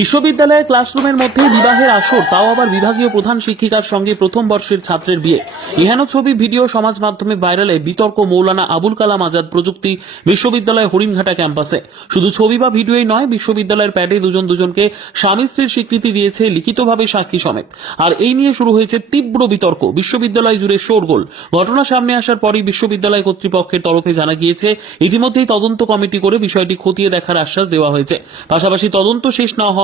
বিশ্ববিদ্যালয়ের ক্লাসরুমের মধ্যে বিবাহের আসর তাও আবার বিভাগীয় প্রধান শিক্ষিকার সঙ্গে প্রথম বর্ষের ছাত্রের বিয়ে ইহানো ছবি ভিডিও সমাজ মাধ্যমে ভাইরালে বিতর্ক মৌলানা আবুল কালাম আজাদ প্রযুক্তি বিশ্ববিদ্যালয় হরিণঘাটা ক্যাম্পাসে শুধু ছবি বা ভিডিওই নয় বিশ্ববিদ্যালয়ের প্যাডে দুজন দুজনকে স্বামী স্ত্রীর স্বীকৃতি দিয়েছে লিখিতভাবে সাক্ষী সমেত আর এই নিয়ে শুরু হয়েছে তীব্র বিতর্ক বিশ্ববিদ্যালয় জুড়ে শোরগোল ঘটনা সামনে আসার পরই বিশ্ববিদ্যালয় কর্তৃপক্ষের তরফে জানা গিয়েছে ইতিমধ্যেই তদন্ত কমিটি করে বিষয়টি খতিয়ে দেখার আশ্বাস দেওয়া হয়েছে পাশাপাশি তদন্ত শেষ না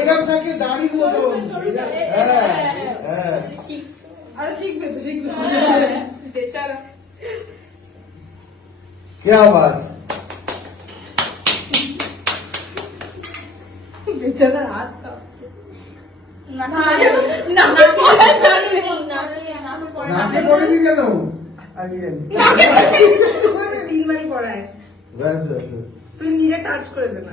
এরকম থাকে দাড়ি মতো হ্যাঁ হ্যাঁ আর শিখবে শিখবে বেচারা क्या बात बेचारा हाथ का तुम निजे टाच कर देना